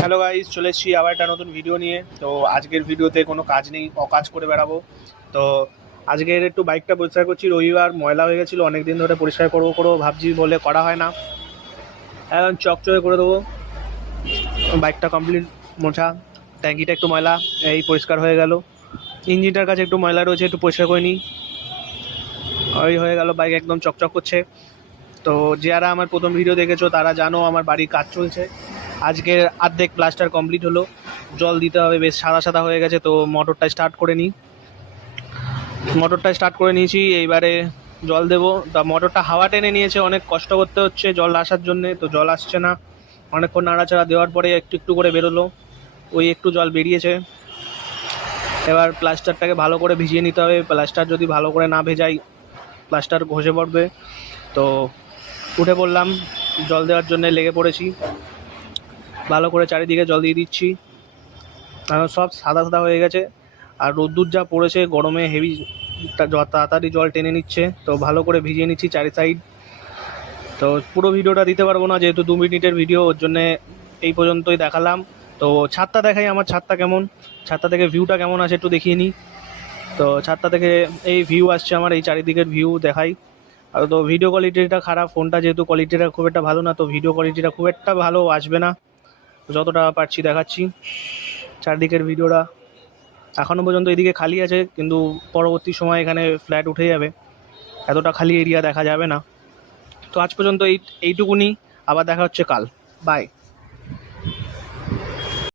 Hello guys, চলে এসেছি আবার একটা নতুন ভিডিও নিয়ে। তো আজকের ভিডিওতে কোনো কাজ নেই, অকাজ করে বেড়াবো। তো আজকের একটু বাইকটা পরিষ্কার করছি। রবিবার ময়লা হয়ে গেছিলো, অনেক দিন ধরে পরিষ্কার করবো করবো ভাবছি, বলে করা হয় না। এখন চকচকে করে দেবো। বাইকটা কমপ্লিট মোছা, ট্যাঙ্কিটা একটু ময়লা, এই পরিষ্কার হয়ে গেল। ইঞ্জিনটার কাছে একটু ময়লা রয়েছে, একটু পরিষ্কার করে নিই। ওই হয়ে গেল, বাইক একদম চকচক করছে। তো যারা আমার প্রথম ভিডিও দেখেছো তারা জানো আমার বাড়ির কাজ চলছে। আজকে অর্ধেক প্লাস্টার কমপ্লিট হলো, জল দিতে হবে, বেশ সাদা সাদা হয়ে গেছে। তো মোটরটা স্টার্ট করে নিয়েছি, এইবারে জল দেবো। তা মোটরটা হাওয়া টেনে নিয়েছে, অনেক কষ্ট করতে হচ্ছে জল আসার জন্যে। তো জল আসছে না, অনেকক্ষণ নাড়াচাড়া দেওয়ার পরে একটু একটু করে বেরোলো, ওই একটু জল বেরিয়েছে। এবার প্লাস্টারটাকে ভালো করে ভিজিয়ে নিতে হবে। প্লাস্টার যদি ভালো করে না ভেজাই, প্লাস্টার ঘষে পড়বে। তো উঠে পড়লাম, জল দেওয়ার জন্য লেগে পড়েছি। ভালো করে চারিদিকে জল দিয়ে দিচ্ছি, কারণ সব সাদা সাদা হয়ে গেছে। আর রোদ্দুর যা পড়েছে, গরমে হেভি তাড়াতাড়ি জল টেনে নিচ্ছে। তো ভালো করে ভিজিয়ে নিচ্ছি চারি সাইড। তো পুরো ভিডিওটা দিতে পারবো না, যেহেতু 2 মিনিটের ভিডিও, ওর জন্যে এই পর্যন্তই দেখালাম। তো ছাদটা দেখাই, আমার ছাদটা কেমন, ছাদটা থেকে ভিউটা কেমন আছে একটু দেখিয়ে নিই। তো ছাদটা থেকে এই ভিউ আসছে আমার, এই চারিদিকের ভিউ দেখাই। আর তো ভিডিও কোয়ালিটিটা খারাপ, ফোনটা যেহেতু কোয়ালিটিটা খুব একটা ভালো না, তো ভিডিও কোয়ালিটিটা খুব একটা ভালো আসবে না। যতটা পারছি দেখাচ্ছি চারদিকের ভিডিওটা। এখনও পর্যন্ত এদিকে খালি আছে, কিন্তু পরবর্তী সময় এখানে ফ্ল্যাট উঠে যাবে, এতটা খালি এরিয়া দেখা যাবে না। তো আজ পর্যন্ত এইটুকুনি, আবার দেখা হচ্ছে কাল। বাই।